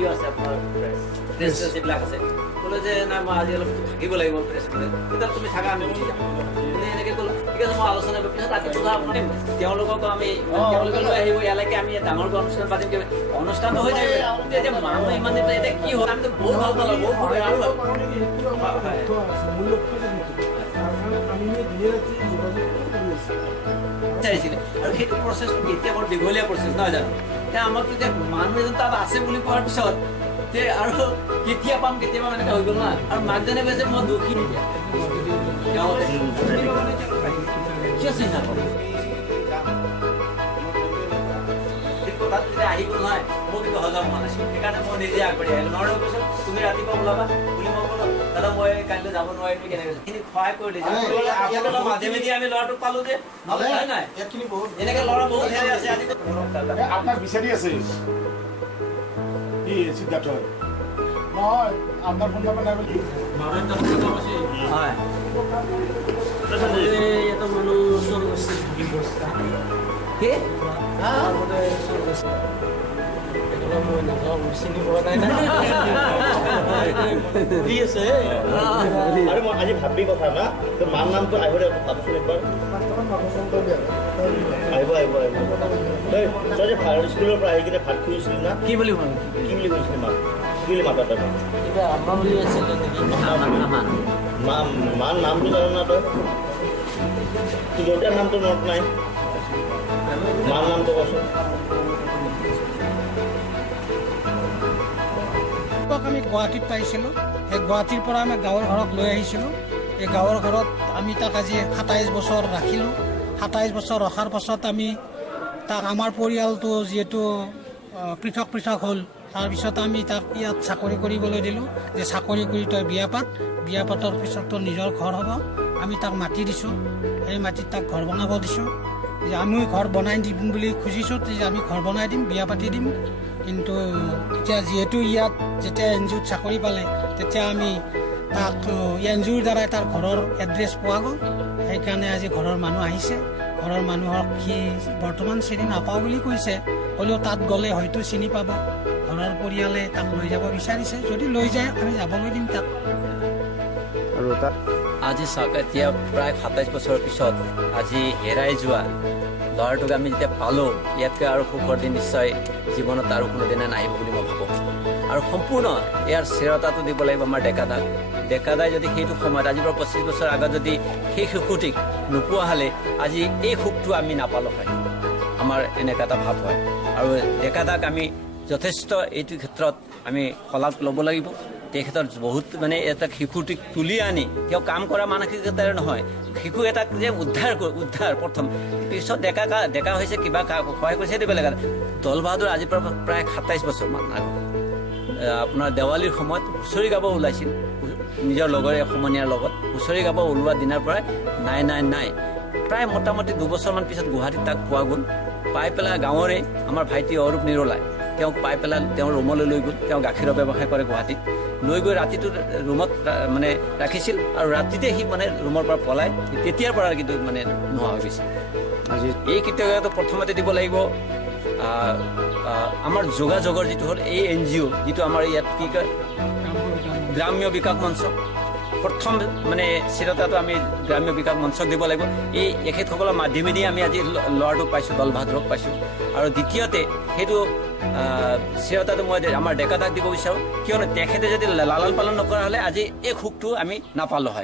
হেৰিও আছে আপোনাৰ প্ৰেছ এইবিলাক আছে ক'লে যে নাই মই আজি অলপ থাকিব লাগিব প্ৰেছ তেতিয়া তুমি থাকা আমি উঠি যাম এনেকৈ ক'লো ঠিক আছে মই আলোচনা কৰি পিছত ৰাতি কথা আপোনাৰ তেওঁলোকক আমি তেওঁলোকে লৈ আহিব ইয়ালৈকে আমি ডাঙৰকৈ অনুষ্ঠান পাতিম অনুষ্ঠানটো হৈ থাকিব এতিয়া মানুহ ইমান এতিয়া কি হ'ল আমিতো বহুত ভাল পালোঁ বহুত চাইছিলে আৰু সেইটো প্ৰচেছটো কেতিয়া বৰ দীঘলীয়া প্ৰচেছ নহয় জানো এতিয়া আমাক এতিয়া মানুহ এজন তাত আছে বুলি কোৱাৰ পিছত যে আৰু কেতিয়া পাম কেতিয়াবা এনেকৈ হৈ গ'ল না আৰু মাকজনে কৈছে মই দুখী এতিয়া কিয় চিন্তা কৰোঁ তাত যেতিয়া আহি গ'ল নহয় মোৰ কিন্তু হজম হোৱা নাছিল সেইকাৰণে মই নিজে আগবাঢ়ি আহিলোঁ নহ'লে কৈছোঁ তুমি ৰাতিপুৱা ওলাবা বুলি মই ক'লোঁ দাদা মই কাইলৈ যাব নোৱাৰিম কেনেকৈ সেইখিনি সহায় কৰি দিছোঁ মাজে আমি ল'ৰাটোক পালোঁ যে নহ'লে নাই এনেকৈ ল'ৰা বহুত হেৰি আছে আজি আপোনাক বিচাৰি আছে কি সিদ্ধাৰ্থ নহয় আপোনাৰ ফোন নম্বৰ নাই বুলি হয় এটা মানুহ কি চিনি পোৱা নাই আছে আৰু মই আজি ভাবি কথা না তোৰ মাৰ নামটো আহিব দে ভাবচোন একবাৰ আহিব আহিব আহিব তই যে স্কুলৰ পৰা আহি কিনে ভাত খুজিছিলি না কি বুলি ক'ম কি বুলি কৈছিলি মাক কি বুলি মাতা তই কিবা আম্মা বুলি আছিলে নেকি মাৰ নামটো জানো না তই তোৰ দেউতাৰ নামটো মনত নাই মাৰ নামটো কচোন আমি গুৱাহাটীত পাইছিলোঁ সেই গুৱাহাটীৰ পৰা আমি গাঁৱৰ ঘৰত লৈ আহিছিলোঁ এই গাঁৱৰ ঘৰত আমি তাক আজি 27 বছৰ ৰাখিলোঁ 27 বছৰ ৰখাৰ পাছত আমি তাক আমাৰ পৰিয়ালটো যিহেতু পৃথক পৃথক হ'ল তাৰপিছত আমি তাক ইয়াত চাকৰি কৰিবলৈ দিলোঁ যে চাকৰি কৰি তই বিয়া পাতৰ পিছত তোৰ নিজৰ ঘৰ হ'ব আমি তাক মাটি দিছোঁ সেই মাটিত তাক ঘৰ বনাব দিছোঁ যে আমি ঘৰ বনাই দিম বুলি খুজিছোঁ যে আমি ঘৰ বনাই দিম বিয়া পাতি দিম কিন্তু এতিয়া যিহেতু ইয়াত যেতিয়া এন জি অ'ত চাকৰি পালে তেতিয়া আমি তাক এন জি অ'ৰ দ্বাৰাই তাৰ ঘৰৰ এড্ৰেছ পোৱা গ'ল সেইকাৰণে আজি ঘৰৰ মানুহ আহিছে ঘৰৰ মানুহক সি বৰ্তমান চিনি নাপাওঁ বুলি কৈছে হ'লেও তাত গ'লে হয়তো চিনি পাব ঘৰৰ পৰিয়ালে তাক লৈ যাব বিচাৰিছে যদি লৈ যায় আমি যাবলৈ দিম তাক আৰু তাত আজি চাওক এতিয়া প্ৰায় 27 বছৰৰ পিছত আজি হেৰাই যোৱা ল'ৰাটোক আমি যেতিয়া পালোঁ ইয়াতকৈ আৰু সুখৰ দিন নিশ্চয় জীৱনত আৰু কোনোদিনে নাহিব বুলি মই ভাবোঁ আৰু সম্পূৰ্ণ ইয়াৰ স্থিৰতাটো দিব লাগিব আমাৰ ডেকাদাই যদি সেইটো সময়ত আজিৰ পৰা 25 বছৰ আগত যদি সেই শিশুটিক নোপোৱা হ'লে আজি এই সুখটো আমি নাপালোঁ হয় আমাৰ এনেকুৱা এটা ভাৱ হয় আৰু ডেকাদাক আমি যথেষ্ট এইটো ক্ষেত্ৰত আমি শলাগ ল'ব লাগিব তেখেতৰ বহুত মানে এটা শিশুটিক তুলি আনি তেওঁ কাম কৰা মানসিকতাৰে নহয় শিশু এটাক যে উদ্ধাৰ প্ৰথম পিছত ডেকা হৈছে কিবা সহায় কৰিছে সেইটো বেলেগ দল বাহাদুৰ আজিৰ পৰা প্ৰায় 27 বছৰমান আগত আপোনাৰ দেৱালীৰ সময়ত হুঁচৰি গাব ওলাইছিল নিজৰ লগৰে সমনীয়াৰ লগত হুঁচৰি গাব ওলোৱা দিনাৰ পৰাই নাই প্ৰায় মোটামুটি 2 বছৰমান পিছত গুৱাহাটীত তাক পোৱা গ'ল পাই পেলাই গাঁৱৰে আমাৰ ভাইটি অৰূপ নিৰলাই তেওঁক পাই পেলাই তেওঁৰ ৰুমলৈ লৈ গ'ল তেওঁ গাখীৰৰ ব্যৱসায় কৰে গুৱাহাটীত লৈ গৈ ৰাতিটো ৰুমত মানে ৰাখিছিল আৰু ৰাতিতে সি মানে ৰুমৰ পৰা পলাই তেতিয়াৰ পৰা কিন্তু মানে নোহোৱা হৈ গৈছে আজি এই কৃতজ্ঞতাটো প্ৰথমতে দিব লাগিব আমাৰ যোগাযোগৰ যিটো হ'ল এই এন জি অ' যিটো আমাৰ ইয়াত কি কয় গ্ৰাম্য বিকাশ মঞ্চ প্ৰথম মানে স্থিৰতাটো আমি গ্ৰাম্য বিকাশ মঞ্চক দিব লাগিব এই এখেতসকলৰ মাধ্যমেদি আমি আজি ল'ৰাটোক পাইছোঁ দল বাহাদুৰক পাইছোঁ আৰু দ্বিতীয়তে সেইটো স্থিৰতাটো মই আমাৰ ডেকাদাক দিব বিচাৰোঁ কিয়নো তেখেতে যদি লালন পালন নকৰা হ'লে আজি এই সুখটো আমি নাপালোঁ হয়